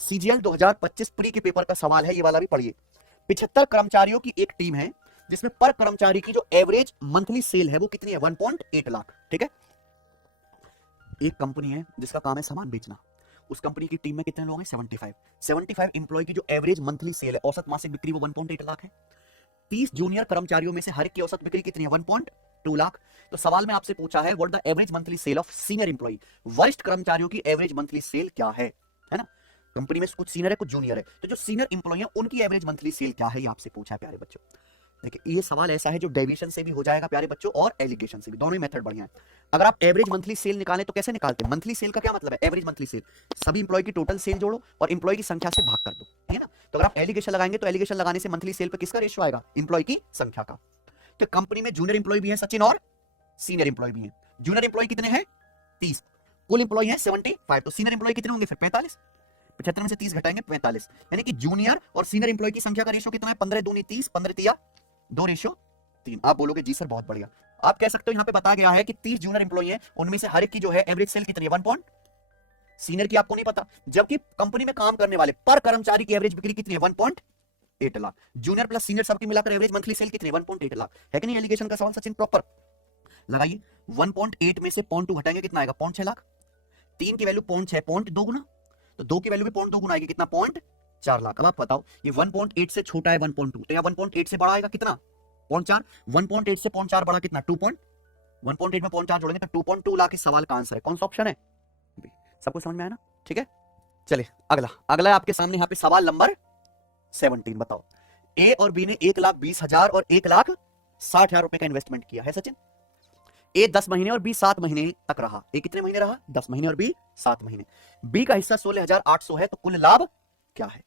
CGL 2025 pre के paper का सवाल है, ये वाला भी पढ़िए। 75 कर्मचारियों की एक टीम है जिसमें पर कर्मचारी की जो एवरेज मंथली सेल है वो कितनी है, 1.8 लाख। ठीक है, एक कंपनी है जिसका काम है सामान बेचना, उस कंपनी की टीम में कितने लोग हैं, 75 एम्प्लॉय की जो एवरेज मंथली सेल है, औसत मासिक बिक्री वो 1.8 लाख है। 30 जूनियर कर्मचारियों में से हर एक की औसत बिक्री कितनी है, 1.2 लाख। तो सवाल में आपसे पूछा है what the average monthly sale of senior employ, वरिष्ठ कर्मचारियों की एवरेज मंथली सेल क्या है ना। कंपनी में कुछ सीनियर है कुछ जूनियर है, तो जो सीनियर एम्प्लॉय है उनकी एवरेज मंथली सेल क्या है, ये आपसे पूछा है प्यारे बच्चों। देखिए ये सवाल ऐसा है जो डेविएशन से भी हो जाएगा प्यारे बच्चों और एलिगेशन से भी, दोनों ही मेथड बढ़िया है। अगर आप एवरेज मंथली सेल निकालें तो कैसे निकालते हैं, मंथली सेल का क्या मतलब है, एवरेज मंथली सेल, सभी इंप्लॉय की टोटल सेल जोड़ो और इंप्लॉय की संख्या से भाग कर दो, ठीक है ना। तो अगर आप एलिगेशन लगाएंगे तो एलिगेशन लगाने से मंथली सेल पे किसका रेशियो आएगा, इंप्लॉय की संख्या का। तो कंपनी में जूनियर इंप्लॉय भी है सचिन और सीनियर इंप्लॉय भी है। जूनियर इंप्लॉय कितने हैं, 30, कुल इंप्लॉय है 75, तो सीनियर इंप्लॉय कितने होंगे फिर 45, 75 में से 30 घटाएंगे 45, यानी कि जूनियर और सीनियर इंप्लॉय की संख्या का रेशियो कितना है, 15 दूनी 30, 15 तिया 2:3। आप बोलोगे जी सर बहुत बढ़िया, आप कह सकते हो यहाँ पे बताया गया है कि 30 जूनियर इंप्लॉय हैं, उनमें से हर एक की जो है एवरेज सेल कितनी है, 1 पॉइंट, सीनियर की आपको नहीं पता, जबकि कंपनी में काम करने वाले पर कर्मचारी की एवरेज बिक्री कितनी है, 1.8 लाख। जूनियर प्लस सीनियर सबकी मिलाकर एवरेज मंथली सेल कितनी है, 1.8 लाख है कि नहीं। एलिगेशन का सवाल सचिन प्रॉपर लगाइए। 1.8 में से 0.2 घटाएंगे कितना आएगा, 0.6 लाख। 3 की वैल्यू 0.6, 0.2 गुना, तो 2 की वैल्यू भी 0.2 गुना आएगी, कितना, 0.4 लाख। अब आप बताओ ये 1.8 से छोटा है 1.2, तो यहाँ 1.8 से बड़ा आएगा कितना, 0.4, 1.8 से 0.4 बड़ा कितना, 1.8 में 0.4 जोड़ेंगे तो 2.2 लाख इस सवाल का आंसर है। कौन सा ऑप्शन है, सबको समझ में आया ना। ठीक है, चलिए अगला अगला आपके सामने यहाँ पे सवाल नंबर 17। बताओ ए और बी ने 1,20,000 और 1,60,000 रुपए का इन्वेस्टमेंट किया है सचिन। ए 10 महीने और बी 7 महीने तक रहा। ए कितने महीने रहा, 10 महीने और बी 7 महीने। बी का हिस्सा 16,800 है, तो कुल लाभ क्या है।